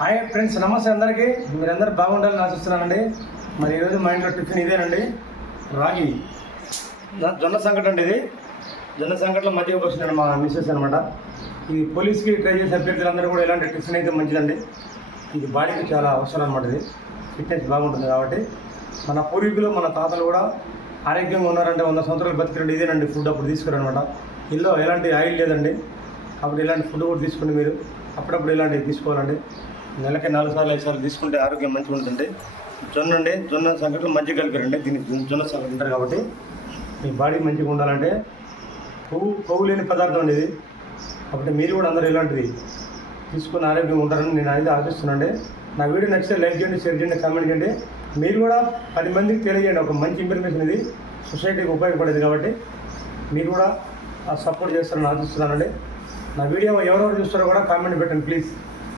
Hi friends, నమస్తే అందరికీ. మీరందరూ బాగుండాలని ఆశిస్తున్నానండి. మరి ఈరోజు మా ఇంట్లో టిఫిన్ ఇదేనండి, రాగి జొన్న సంకట అండి. ఇది జొన్న సంకటలో మధ్య వచ్చిందండి మా మిస్సెస్ అనమాట. ఇది పోలీస్కి ట్రై చేసే అభ్యర్థులందరూ కూడా ఇలాంటి టిఫిన్ అయితే మంచిదండి. ఇది బాడీకి చాలా అవసరం అనమాట. ఇది ఫిట్నెస్ బాగుంటుంది కాబట్టి మన పూర్వీకులు మన తాతలు కూడా ఆరోగ్యంగా ఉన్నారంటే 100 సంవత్సరాలు బతికిరండి. ఇదేనండి ఫుడ్ అప్పుడు తీసుకురనమాట. ఇందులో ఎలాంటి ఆయిల్ లేదండి. కాబట్టి ఇలాంటి ఫుడ్ కూడా తీసుకుని మీరు అప్పుడప్పుడు ఇలాంటివి తీసుకోవాలండి. నెలకి 4 సార్లు 5 సార్లు తీసుకుంటే ఆరోగ్యం మంచిగా ఉంటుంది. జొన్న అండి, జొన్న సంకటలు మంచిగా కలిపారండి. దీనికి జొన్న సంకట ఉంటారు కాబట్టి మీ బాడీ మంచిగా ఉండాలంటే కొవ్వు లేని పదార్థం అండి ఇది. కాబట్టి మీరు కూడా అందరూ ఇలాంటివి తీసుకుని ఆరోగ్యంగా ఉంటారని నేను అయితే ఆశిస్తున్నానండి. నా వీడియో నచ్చితే లైక్ చేయండి, షేర్ చేయండి, కామెంట్ చేయండి. మీరు కూడా 10 మందికి తెలియజేయండి. ఒక మంచి ఇన్ఫర్మేషన్ ఇది సొసైటీకి ఉపయోగపడేది కాబట్టి మీరు కూడా సపోర్ట్ చేస్తారని ఆశిస్తున్నానండి. నా వీడియో ఎవరెవరు చూస్తారో కూడా కామెంట్ పెట్టండి ప్లీజ్.